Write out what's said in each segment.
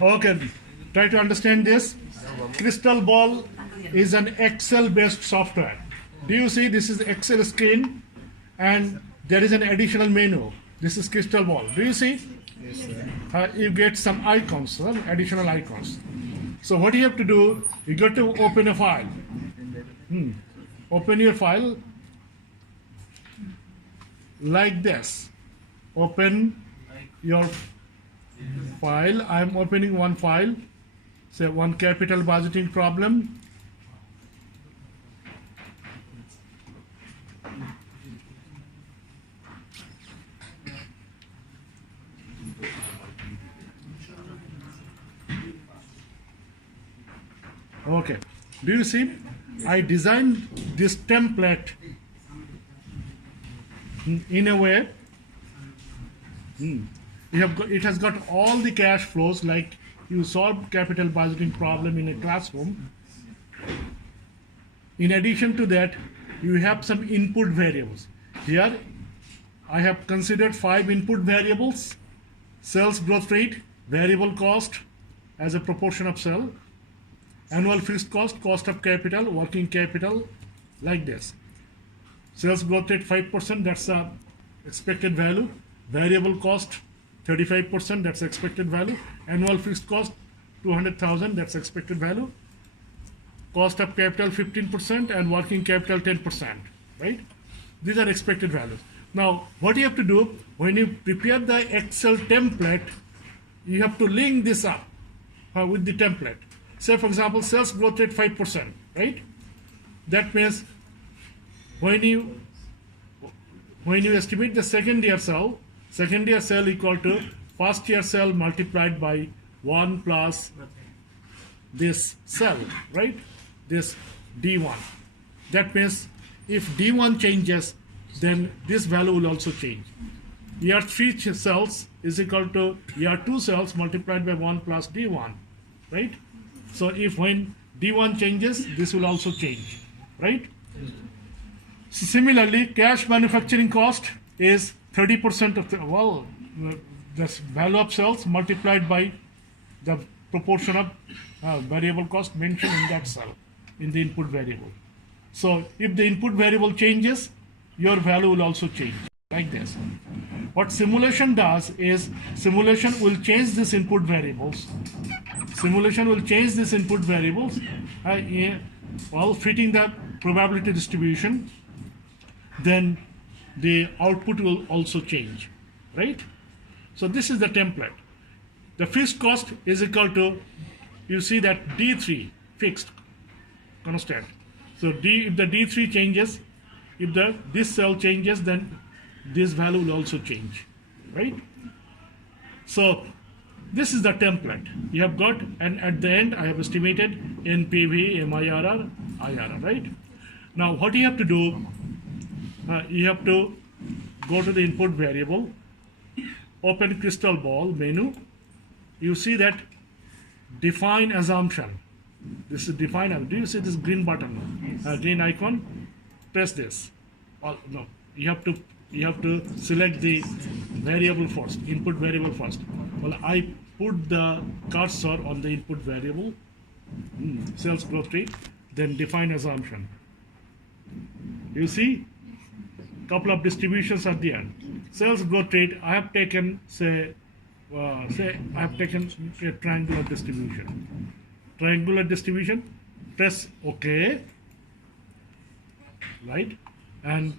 Okay, try to understand this. Crystal Ball is an Excel-based software. Do you see this is Excel screen and there is an additional menu. This is Crystal Ball. Do you see? Yes, sir. You get some icons, some additional icons. So what you have to do, you got to open a file. Open your file like this. Open your file. I am opening one file, say one capital budgeting problem. Okay, do you see? I designed this template in a way. It has got all the cash flows, like you solve capital budgeting problem in a classroom. In addition to that, you have some input variables. Here, I have considered 5 input variables: sales growth rate, variable cost as a proportion of sale, annual fixed cost, cost of capital, working capital, like this. Sales growth rate 5%, that's the expected value. Variable cost 35%, that's expected value. Annual fixed cost 200,000, that's expected value. Cost of capital 15% and working capital 10%, right? These are expected values. Now, what you have to do when you prepare the Excel template, you have to link this up with the template. Say, for example, sales growth rate 5%, right? That means when you estimate the second year sale equal to first year sale multiplied by 1 plus this cell, right? This D1. That means if D1 changes, then this value will also change. Year 3 cells is equal to year 2 cells multiplied by 1 plus D1, right? So if when D1 changes, this will also change, right? So similarly, cash manufacturing cost is 30% of the value of sales multiplied by the proportion of variable cost mentioned in that cell, in the input variable. So if the input variable changes, your value will also change, like this. What simulation does is, simulation will change these input variables. Simulation will change these input variables while fitting the probability distribution. Then the output will also change, right? So this is the template. The fixed cost is equal to, you see that D3 fixed constant. So if the D3 changes, if this cell changes, then this value will also change, right? So this is the template you have got, and at the end I have estimated NPV, MIRR, IRR, right? Now what you have to do, you have to go to the input variable, open Crystal Ball menu. You see that define assumption. This is define. Do you see this green button, green icon? Press this. No, you have to select the variable first, input variable first. Well, I put the cursor on the input variable, sales growth rate, then define assumption. You see, couple of distributions at the end. Sales growth rate, I have taken, say I have taken a triangular distribution. Triangular distribution, press OK, right? And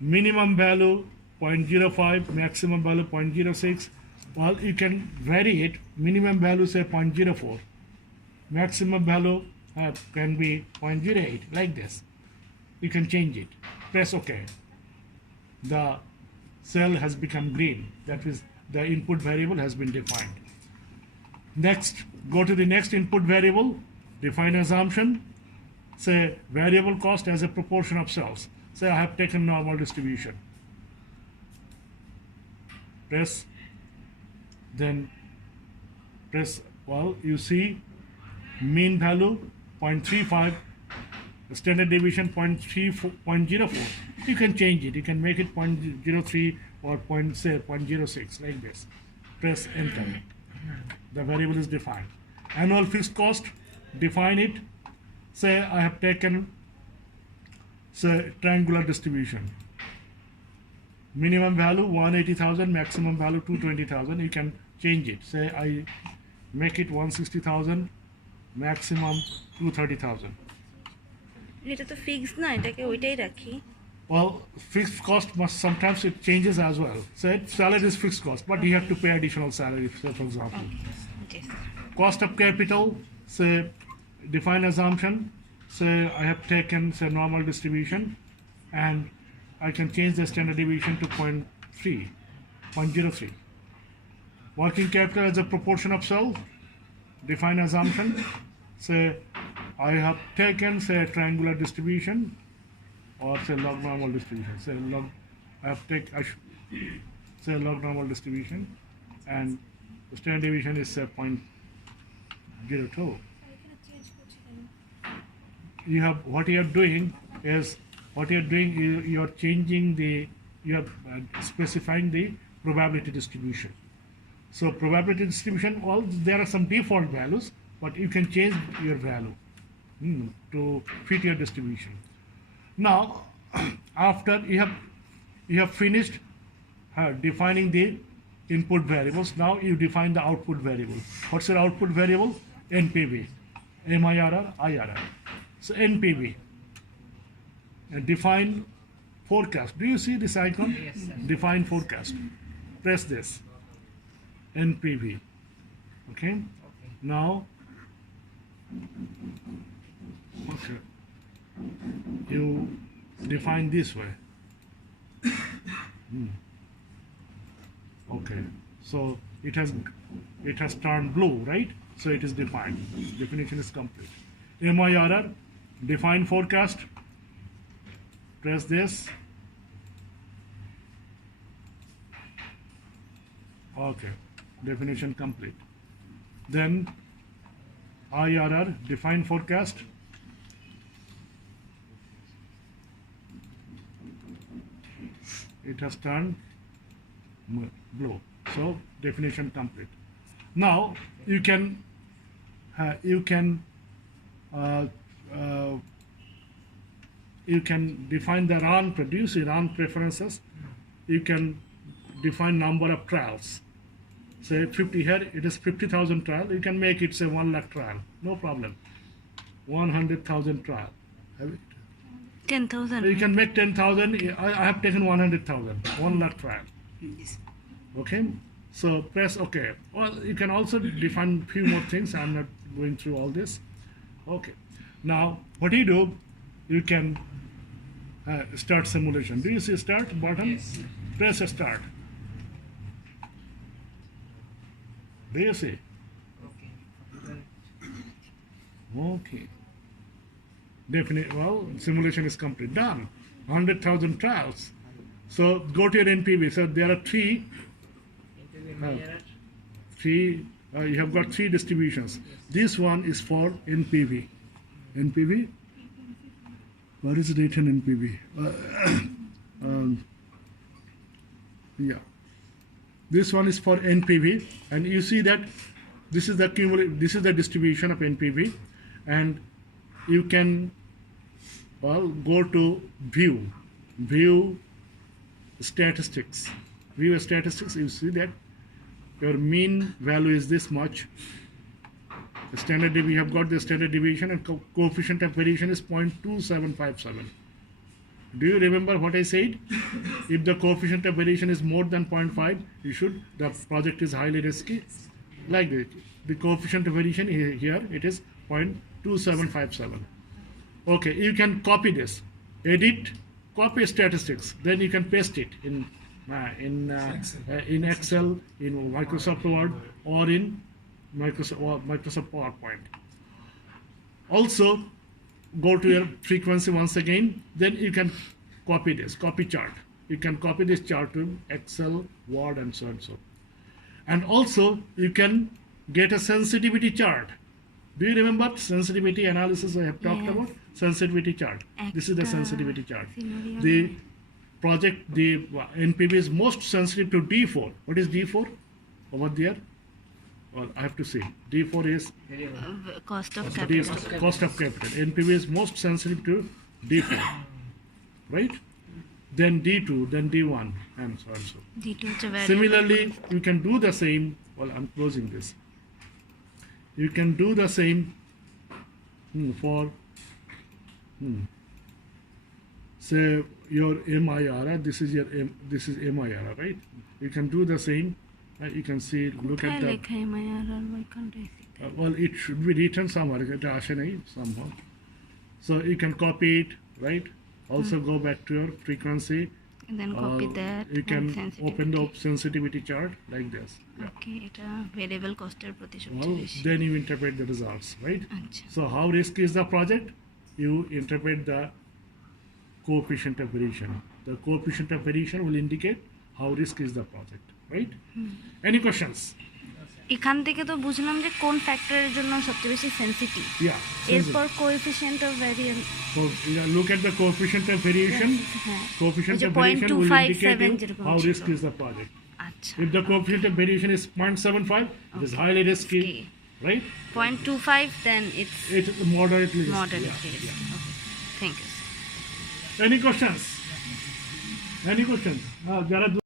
minimum value 0.05, maximum value 0.06. Well, you can vary it. Minimum value say 0.04. Maximum value can be 0.08, like this. You can change it. Press OK. The cell has become green. That is, the input variable has been defined. Next, go to the next input variable, define assumption. Say variable cost as a proportion of sales. Say I have taken normal distribution. Press, then press, well, you see mean value 0.35, standard deviation 0.04. You can change it. You can make it 0.03 or say 0.06, like this. Press enter. The variable is defined. Annual fixed cost, define it. Say I have taken, say, triangular distribution. Minimum value 180,000, maximum value 220,000. You can change it. Say I make it 160,000, maximum 230,000. এটা তো fixed না, এটাকে ওইটাই রাখি। Well, fixed cost must sometimes it changes as well. Say salary is fixed cost, but you have to pay additional salary, say for example. Okay. Cost of capital, say define assumption. Say I have taken, say, normal distribution, and I can change the standard deviation to 0.03. Working capital as a proportion of sales, define assumption. Say I have taken, say, a triangular distribution, or say log normal distribution. Say log, say log normal distribution, and the standard deviation is say 0.02. You have what you are doing is you are changing the, you are specifying the probability distribution. So probability distribution, all there are some default values, but you can change your value to fit your distribution. Now after you have finished defining the input variables, now you define the output variable. What's your output variable? NPV, MIRR, IRR. So NPV, define forecast. Do you see this icon? Yes, sir. Define forecast. Press this. NPV. Okay. Now, okay, you define this way. Okay. So it has turned blue, right? So it is defined. Definition is complete. MIRR, define forecast. Press this. Okay, definition complete. Then IRR, define forecast. It has turned blue. So definition complete. Now you can define the run preferences. You can define number of trials. Say 50 here, it is 50,000 trial. You can make it say 1 lakh trial, no problem. 100,000 trial. 10,000. You can make 10,000. I have taken 100,000, 1 lakh trial. Okay, so press OK. Well, you can also define few more things. I'm not going through all this. Okay, now what do? You can start simulation. Do you see start button? Yes. Press start. Do you see? Okay. Okay. Definitely. Well, simulation is complete. Done. 100,000 trials. So go to your NPV. So there are three. You have got 3 distributions. This one is for NPV. NPV. What is written NPV? Yeah. This one is for NPV, and you see that this is the this is the distribution of NPV, and you can go to view statistics. View statistics. You see that your mean value is this much. The standard we have got the standard deviation, and coefficient of variation is 0.2757. Do you remember what I said? If the coefficient of variation is more than 0.5, the project is highly risky. Like this. The coefficient of variation here, it is 0.2757. Okay, you can copy this. Edit, copy statistics. Then you can paste it in Excel, in Microsoft Word, or in Microsoft PowerPoint. Also, go to your frequency once again. Then you can copy this, copy chart. You can copy this chart to Excel, Word, and so and so. And also, you can get a sensitivity chart. Do you remember sensitivity analysis I have talked about? Sensitivity chart. This is the sensitivity chart. The project, the NPV is most sensitive to D4. What is D4? Over there. well, I have to say D4 is cost of the capital. cost of capital. NPV is most sensitive to D4, right? Then D2, then D1, and so on. D2 হচ্ছে variable. Similarly, you can do the same. Well, I'm closing this. You can do the same for say your MIRR. This is your this is MIRR, right? You can do the same. You can see, look at কোথায় the. লেখা MIRR? Why can't I see that? Well, it should be written somewhere. It আসে নাই somehow. So you can copy it, right? Also go back to your frequency. And then copy that. You can and sensitivity. open the sensitivity chart like this. Yeah. Okay, এটা variable cost এর প্রতি Well, সবচেয়ে বেশি। then you interpret the results, right? আচ্ছা। So how risky is the project? You interpret the coefficient of variation. The coefficient of variation will indicate how risky is the project, right? Any questions? এখান থেকে তো বুঝলাম যে কোন ফ্যাক্টরের জন্য সবচেয়ে বেশি সেনসিটিভ। Yeah. এরপর coefficient of variance So, look at the coefficient of variation. হ্যাঁ Coefficient ওই যে of variation will 0.257 indicate you যেরকম how ছিল। risky is the project. আচ্ছা If the coefficient of variation is 0.75, it is highly risky, Okay. right? 0.25 then it's It is moderately risky. moderately Yeah, risky. yeah. Okay, thank you. Any questions? Any questions? যারা